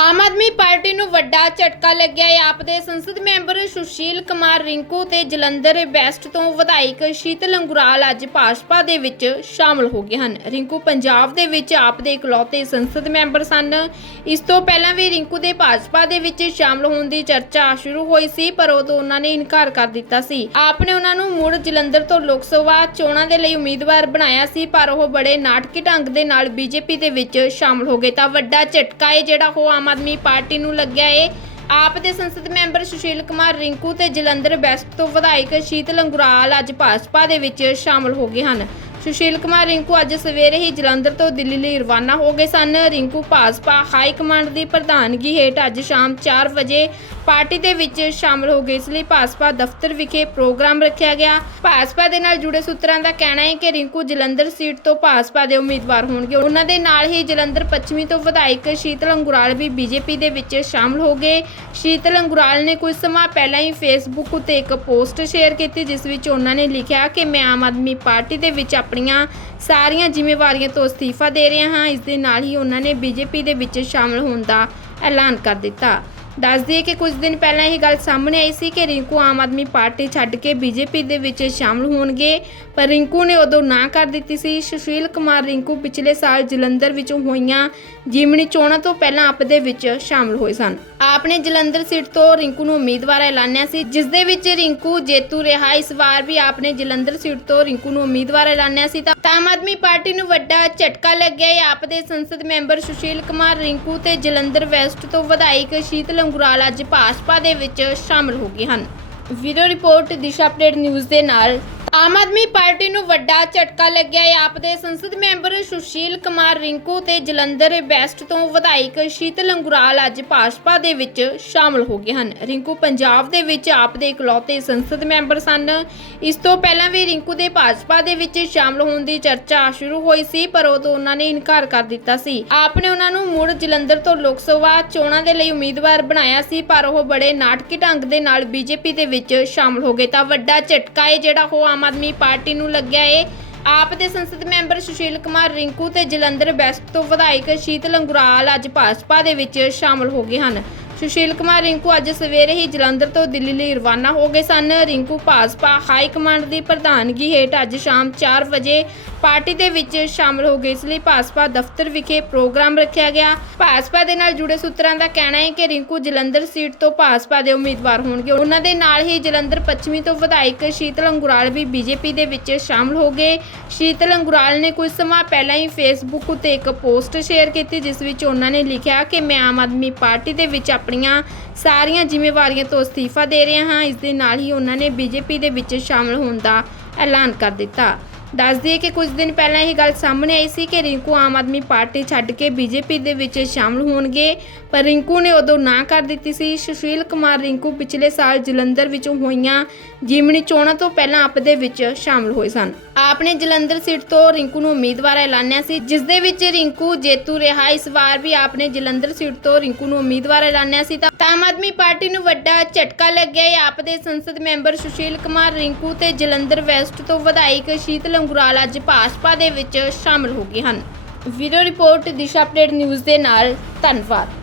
Aam Aadmi party ਨੂੰ ਵੱਡਾ ਝਟਕਾ ਲੱਗਿਆ ਹੈ। ਆਪ ਦੇ ਸੰਸਦ ਮੈਂਬਰ ਸੁਸ਼ੀਲ ਕੁਮਾਰ ਰਿੰਕੂ ਤੇ ਜਲੰਧਰ ਵੈਸਟ ਤੋਂ ਵਿਧਾਇਕ ਸ਼ੀਤਲ ਅੰਗੁਰਾਲ ਅੱਜ ਭਾਜਪਾ ਦੇ ਵਿੱਚ ਸ਼ਾਮਲ ਹੋ ਗਏ ਹਨ। ਰਿੰਕੂ ਪੰਜਾਬ ਦੇ ਵਿੱਚ ਆਪ ਦੇ ਇਕਲੌਤੇ ਸੰਸਦ ਮੈਂਬਰ ਸਨ। ਇਸ ਤੋਂ ਪਹਿਲਾਂ ਵੀ ਰਿੰਕੂ ਦੇ ਭਾਜਪਾ ਦੇ ਵਿੱਚ ਸ਼ਾਮਲ ਹੋਣ ਦੀ ਚਰਚਾ ਸ਼ੁਰੂ ਹੋਈ ਸੀ, ਪਰ ਉਦੋਂ ਉਹਨਾਂ ਨੇ ਇਨਕਾਰ ਕਰ ਦਿੱਤਾ ਸੀ। ਆਪ ਨੇ ਉਹਨਾਂ ਨੂੰ ਮੁੜ ਜਲੰਧਰ ਤੋਂ ਲੋਕ ਸਭਾ ਚੋਣਾਂ ਦੇ ਲਈ ਉਮੀਦਵਾਰ ਬਣਾਇਆ ਸੀ, ਪਰ ਉਹ ਬੜੇ ਨਾਟਕੀ ਢੰਗ ਦੇ ਨਾਲ ਬੀਜੇਪੀ ਦੇ ਵਿੱਚ ਸ਼ਾਮਲ ਹੋ ਗਏ। ਤਾਂ ਵੱਡਾ ਝਟਕਾ ਹੈ ਜਿਹੜਾ ਉਹ ਆਮ ਆਦਮੀ ਪਾਰਟੀ ਨੂੰ ਲੱਗਿਆ ਏ। ਆਪ ਦੇ ਸੰਸਦ ਮੈਂਬਰ ਸੁਸ਼ੀਲ ਕੁਮਾਰ ਰਿੰਕੂ ਤੇ ਜਲੰਧਰ ਵੈਸਟ ਤੋਂ ਵਿਧਾਇਕ ਸ਼ੀਤਲ ਅੰਗੁਰਾਲ ਅੱਜ ਭਾਜਪਾ ਦੇ ਵਿੱਚ ਸ਼ਾਮਲ ਹੋ ਗਏ ਹਨ। ਸੁਸ਼ੀਲ ਕੁਮਾਰ ਰਿੰਕੂ ਅੱਜ ਸਵੇਰੇ ਹੀ ਜਲੰਧਰ ਤੋਂ ਦਿੱਲੀ ਲਈ ਰਵਾਨਾ ਹੋ ਗਏ ਸਨ। ਰਿੰਕੂ ਭਾਜਪਾ ਹਾਈ ਕਮਾਂਡ ਦੀ ਪ੍ਰਧਾਨਗੀ ਹੇਠ ਅੱਜ ਸ਼ਾਮ 4 ਵਜੇ ਪਾਰਟੀ ਦੇ ਵਿੱਚ ਸ਼ਾਮਲ ਹੋ ਗਏ। ਇਸ ਲਈ ਭਾਜਪਾ ਦਫ਼ਤਰ ਵਿਖੇ ਪ੍ਰੋਗਰਾਮ ਰੱਖਿਆ ਗਿਆ। ਭਾਜਪਾ ਦੇ ਨਾਲ ਜੁੜੇ ਸੂਤਰਾਂ ਦਾ ਕਹਿਣਾ ਹੈ ਕਿ ਰਿੰਕੂ ਜਲੰਧਰ ਸੀਟ ਤੋਂ ਭਾਜਪਾ ਦੇ ਉਮੀਦਵਾਰ ਹੋਣਗੇ। ਉਹਨਾਂ ਦੇ ਨਾਲ ਹੀ ਜਲੰਧਰ ਪੱਛਮੀ ਤੋਂ ਵਿਧਾਇਕ ਸ਼ੀਤਲ ਅੰਗੁਰਾਲ ਵੀ ਬੀਜੇਪੀ ਦੇ ਵਿੱਚ ਸ਼ਾਮਲ ਹੋ ਗਏ। ਸ਼ੀਤਲ ਅੰਗੁਰਾਲ ਨੇ ਕੁਝ ਸਮਾਂ ਪਹਿਲਾਂ ਹੀ ਫੇਸਬੁੱਕ ਉੱਤੇ ਇੱਕ ਪੋਸਟ ਸ਼ੇਅਰ ਕੀਤੀ, ਜਿਸ ਵਿੱਚ ਉਹਨਾਂ ਨੇ ਲਿਖਿਆ ਕਿ ਮੈਂ ਆਮ ਆਦਮੀ ਪਾਰਟੀ ਦੇ ਵਿੱਚ ਆਪਣੀਆਂ ਸਾਰੀਆਂ ਜ਼ਿੰਮੇਵਾਰੀਆਂ ਤੋਂ ਅਸਤੀਫਾ ਦੇ ਰਿਹਾ ਹਾਂ। ਇਸ ਦੇ ਨਾਲ ਹੀ ਉਹਨਾਂ ਨੇ ਬੀਜੇਪੀ ਦੇ ਵਿੱਚ ਸ਼ਾਮਲ ਹੋਣ ਦਾ ਐਲਾਨ ਕਰ ਦਿੱਤਾ। ਦੱਸ ਦਈਏ ਕਿ ਕੁਝ ਦਿਨ ਪਹਿਲਾਂ ਇਹ ਗੱਲ ਸਾਹਮਣੇ ਆਈ ਸੀ ਕਿ ਰਿੰਕੂ ਆਮ ਆਦਮੀ ਪਾਰਟੀ ਛੱਡ ਕੇ ਬੀਜੇਪੀ ਦੇ ਵਿੱਚ ਸ਼ਾਮਲ ਹੋਣਗੇ, ਪਰ ਰਿੰਕੂ ਨੇ ਉਦੋਂ ਨਾ ਕਰ ਦਿੱਤੀ ਸੀ। ਸੁਸ਼ੀਲ ਕੁਮਾਰ ਰਿੰਕੂ ਪਿਛਲੇ ਸਾਲ ਜਲੰਧਰ ਵਿੱਚ ਹੋਈਆਂ ਜਿਮਣੀ ਚੋਣਾਂ ਤੋਂ ਪਹਿਲਾਂ ਆਪ ਦੇ ਵਿੱਚ ਸ਼ਾਮਲ ਹੋਏ ਸਨ। ਆਪ ਨੇ ਜਲੰਧਰ ਸੀਟ ਤੋਂ ਰਿੰਕੂ ਨੂੰ ਉਮੀਦਵਾਰ ਐਲਾਨਿਆ ਸੀ, ਜਿਸ ਦੇ ਵਿੱਚ ਰਿੰਕੂ, ਜੇਤੂ ਰਿਹਾ। ਇਸ ਵਾਰ ਵੀ ਆਪ ਨੇ ਜਲੰਧਰ ਸੀਟ ਤੋਂ ਰਿੰਕੂ ਨੂੰ ਉਮੀਦਵਾਰ ਐਲਾਨਿਆ ਸੀ। ਤਾਂ ਆਮ ਆਦਮੀ ਪਾਰਟੀ ਨੂੰ ਵੱਡਾ ਝਟਕਾ ਲੱਗਿਆ। ਆਪ ਦੇ ਸੰਸਦ ਮੈਂਬਰ ਸੁਸ਼ੀਲ ਕੁਮਾਰ, ਰਿੰਕੂ ਤੇ ਜਲੰਧਰ ਵੈਸਟ ਤੋਂ ਵਿਧਾਇਕ ਸ਼ੀਤਲ ਅੰਗੁਰਾਲ ਅੱਜ ਭਾਜਪਾ ਦੇ ਵਿੱਚ ਸ਼ਾਮਲ ਹੋ ਗਏ ਹਨ। Video report, Disha update news ਦੇ ਨਾਲ ਆਮ ਆਦਮੀ ਪਾਰਟੀ ਨੂੰ ਵੱਡਾ ਝਟਕਾ ਲੱਗਿਆ। ਹੈ ਆਪ ਦੇ ਸੰਸਦ ਮੈਂਬਰ ਸੁਸ਼ੀਲ ਕੁਮਾਰ ਰਿੰਕੂ ਤੇ ਜਲੰਧਰ ਵੈਸਟ ਤੋਂ ਵਿਧਾਇਕ ਸ਼ੀਤਲ ਅੰਗੁਰਾਲ ਅੱਜ ਭਾਜਪਾ ਦੇ ਵਿੱਚ ਸ਼ਾਮਲ ਹੋ ਗਏ ਹਨ। ਰਿੰਕੂ ਪੰਜਾਬ ਦੇ ਵਿੱਚ ਆਪ ਦੇ ਇਕਲੌਤੇ ਸੰਸਦ ਮੈਂਬਰ ਸਨ। ਇਸ ਤੋਂ ਪਹਿਲਾਂ ਵੀ ਰਿੰਕੂ ਦੇ ਭਾਜਪਾ ਦੇ ਵਿੱਚ ਸ਼ਾਮਲ ਹੋਣ ਦੀ ਚਰਚਾ ਸ਼ੁਰੂ ਹੋਈ ਸੀ, ਪਰ ਉਦੋਂ ਉਹਨਾਂ ਨੇ ਇਨਕਾਰ ਕਰ ਦਿੱਤਾ ਸੀ। ਆਪ ਨੇ ਉਹਨਾਂ ਨੂੰ ਮੁੜ ਜਲੰਧਰ ਤੋਂ ਲੋਕ ਸਭਾ ਚੋਣਾਂ ਦੇ ਲਈ ਉਮੀਦਵਾਰ ਬਣਾਇਆ ਸੀ, ਪਰ ਉਹ ਬੜੇ ਨਾਟਕੀ ਢੰਗ ਦੇ ਨਾਲ ਬੀਜੇਪੀ ਦੇ ਵਿੱਚ ਸ਼ਾਮਲ ਹੋ ਗਏ। ਤਾਂ ਵੱਡਾ ਝਟਕਾ ਹੈ ਜਿਹੜਾ ਉਹ ਆਮ ਆਦਮੀ ਪਾਰਟੀ ਨੂੰ ਲੱਗਿਆ ਏ। ਆਪ ਦੇ ਸੰਸਦ ਮੈਂਬਰ ਸੁਸ਼ੀਲ ਕੁਮਾਰ ਰਿੰਕੂ ਤੇ ਜਲੰਧਰ ਵੈਸਟ ਤੋਂ ਵਿਧਾਇਕ ਸ਼ੀਤ ਲੰਗੁਰਾਲ ਅੱਜ ਭਾਜਪਾ ਦੇ ਵਿੱਚ ਸ਼ਾਮਲ ਹੋ ਗਏ ਹਨ। ਸੁਸ਼ੀਲ ਕੁਮਾਰ ਰਿੰਕੂ ਅੱਜ ਸਵੇਰੇ ਹੀ ਜਲੰਧਰ ਤੋਂ ਦਿੱਲੀ ਲਈ ਰਵਾਨਾ ਹੋ ਗਏ ਸਨ। ਰਿੰਕੂ ਭਾਜਪਾ ਹਾਈ ਕਮਾਂਡ ਦੀ ਪ੍ਰਧਾਨਗੀ ਹੇਠ ਅੱਜ ਸ਼ਾਮ 4 ਵਜੇ ਪਾਰਟੀ ਦੇ ਵਿੱਚ ਸ਼ਾਮਲ ਹੋ ਗਏ। ਇਸ ਲਈ ਭਾਜਪਾ ਦਫ਼ਤਰ ਵਿਖੇ ਪ੍ਰੋਗਰਾਮ ਰੱਖਿਆ ਗਿਆ। ਭਾਜਪਾ ਦੇ ਨਾਲ ਜੁੜੇ ਸੂਤਰਾਂ ਦਾ ਕਹਿਣਾ ਹੈ ਕਿ ਰਿੰਕੂ ਜਲੰਧਰ ਸੀਟ ਤੋਂ ਭਾਜਪਾ ਦੇ ਉਮੀਦਵਾਰ ਹੋਣਗੇ। ਉਹਨਾਂ ਦੇ ਨਾਲ ਹੀ ਜਲੰਧਰ ਪੱਛਮੀ ਤੋਂ ਵਿਧਾਇਕ ਸ਼ੀਤਲ ਅੰਗੁਰਾਲ ਵੀ ਬੀਜੇਪੀ ਦੇ ਵਿੱਚ ਸ਼ਾਮਲ ਹੋ ਗਏ। ਸ਼ੀਤਲ ਅੰਗੁਰਾਲ ਨੇ ਕੁਝ ਸਮਾਂ ਪਹਿਲਾਂ ਹੀ ਫੇਸਬੁੱਕ ਉੱਤੇ ਇੱਕ ਪੋਸਟ ਸ਼ੇਅਰ ਕੀਤੀ, ਜਿਸ ਵਿੱਚ ਉਹਨਾਂ ਨੇ ਲਿਖਿਆ ਕਿ ਮੈਂ ਆਮ ਆਦਮੀ ਪਾਰਟੀ ਦੇ ਵਿੱਚ ਆਪਣੀਆਂ ਸਾਰੀਆਂ ਜ਼ਿੰਮੇਵਾਰੀਆਂ ਤੋਂ ਅਸਤੀਫਾ ਦੇ ਰਿਹਾ ਹਾਂ। ਇਸ ਦੇ ਨਾਲ ਹੀ ਉਹਨਾਂ ਨੇ ਬੀਜੇਪੀ ਦੇ ਵਿੱਚ ਸ਼ਾਮਲ ਹੋਣ ਦਾ ਐਲਾਨ ਕਰ ਦਿੱਤਾ। ਦੱਸ ਦਈਏ ਕਿ ਕੁਝ ਦਿਨ ਪਹਿਲਾਂ ਇਹ ਗੱਲ ਸਾਹਮਣੇ ਆਈ ਸੀ ਕਿ ਰਿੰਕੂ ਆਮ ਆਦਮੀ ਪਾਰਟੀ ਛੱਡ ਕੇ ਬੀਜੇਪੀ ਦੇ ਵਿੱਚ ਸ਼ਾਮਲ ਹੋਣਗੇ, ਪਰ ਰਿੰਕੂ ਨੇ ਉਦੋਂ ਨਾ ਕਰ ਦਿੱਤੀ ਸੀ। ਸੁਸ਼ੀਲ ਕੁਮਾਰ ਰਿੰਕੂ ਪਿਛਲੇ ਸਾਲ ਜਲੰਧਰ ਵਿੱਚ ਹੋਈਆਂ ਜਿਮਣੀ ਚੋਣਾਂ ਤੋਂ ਪਹਿਲਾਂ ਆਪ ਦੇ ਵਿੱਚ ਸ਼ਾਮਲ ਹੋਏ ਸਨ। ਆਪ ਨੇ ਜਲੰਧਰ ਸੀਟ ਤੋਂ ਰਿੰਕੂ ਨੂੰ ਉਮੀਦਵਾਰ ਐਲਾਨਿਆ ਸੀ, ਜਿਸ ਦੇ ਵਿੱਚ ਰਿੰਕੂ ਜੇਤੂ ਰਿਹਾ। ਇਸ ਵਾਰ ਵੀ ਆਪ ਨੇ ਜਲੰਧਰ ਸੀਟ ਤੋਂ ਰਿੰਕੂ ਨੂੰ ਉਮੀਦਵਾਰ ਐਲਾਨਿਆ ਸੀ। ਤਾਂ ਆਮ ਆਦਮੀ ਪਾਰਟੀ ਨੂੰ ਵੱਡਾ ਝਟਕਾ ਲੱਗਿਆ। ਆਪ ਦੇ ਸੰਸਦ ਮੈਂਬਰ ਸੁਸ਼ੀਲ ਕੁਮਾਰ ਰਿੰਕੂ ਤੇ ਜਲੰਧਰ ਵੈਸਟ ਤੋਂ ਵਿਧਾਇਕ ਸ਼ੀਤਲ ਅੰਗੁਰਾਲ ਅੱਜ ਭਾਜਪਾ ਦੇ ਵਿੱਚ ਸ਼ਾਮਲ ਹੋ ਗਏ ਹਨ। Video report, Disha update news ਦੇ ਨਾਲ, ਧੰਨਵਾਦ।